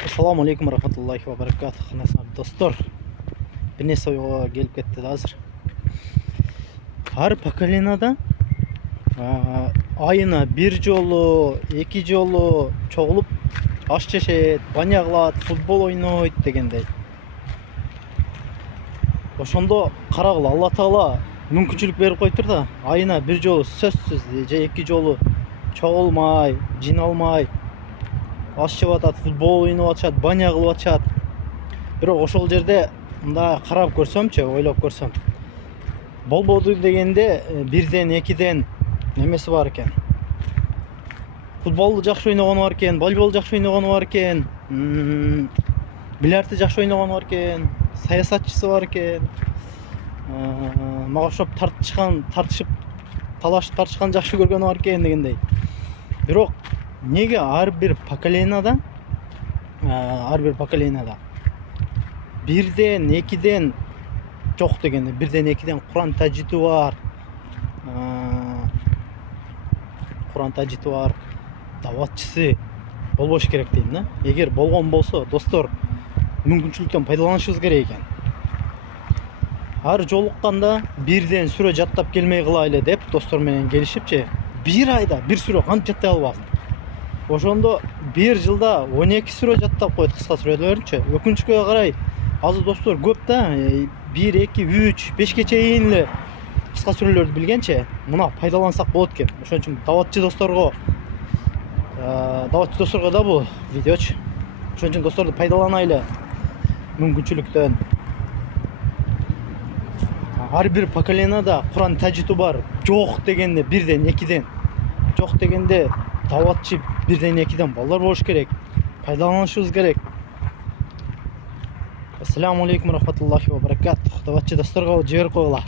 Assalomu alaykum rahmatullohi va barakatuh. Do'stlar, bir necha oyga kelib ketdi hozir. Har pokoleniyada ayına bir jolu, iki jolu çoğulup aş çeşet, banya kılat, futbol oynoyt degендей. Ошондо карагыла, Алла Таала мүмкүнчүлүк берип коюптур да, айына bir жолу сөзсүз же эки жолу чогулмай, жиналмай аш жеп атат, футбол ойноп атышат, баня кылып атышат. Бирок ошол жерде мындай карап көрсөмчү, ойлоп көрсөм, болбоду дегенде бирден, экиден немеси бар экен. Футболду жакшы ойногону бар экен, волейбол жакшы ойногону бар экен, бильярдты жакшы ойногону бар экен, саясатчысы бар экен. Мага окшоп тартышып, талашып тартышкан жакшы көргөнү бар экен дегендей. Бирок неге ар бир поколенияда бирден, экиден жок дегенде, бирден, экиден Куран тажвиди бар. Куран тажвиди бар, даватчысы болбош керек дейм да. Эгер болгон болсо, достор, мүмкүнчүлүктөн пайдаланышыбыз керек экен. Ар жолукканда бирден сүрө жаттап келмей кылайлы деп достор менен келишипчи, бир айда бир сүрө кантип жаттай албасын. Ошондо бир жылда 12 сүрө жаттап коет, кыска сүрөлөрүнчү. Өкүнүчкө карай азыр достор көп да, 1, 2, 3, 5ке чейин эле кыска сүрөлөрдү билгенчи, мына пайдалансак болот экен. Ошон үчүн даватчы досторго да бул видеочу. Ошон үчүн досторду пайдаланайлы мүмкүнчүлүктөн. Ар бир поколенияда Куран тажвиди бар. Жок дегенде бирден, экиден. Жок дегенде даватчы бирден, экиден балдар болуш керек. Пайдаланышыбыз керек. Ассаламу алейкум рахматуллахи ва баракатух. Даватчы досторго жиберип койгула.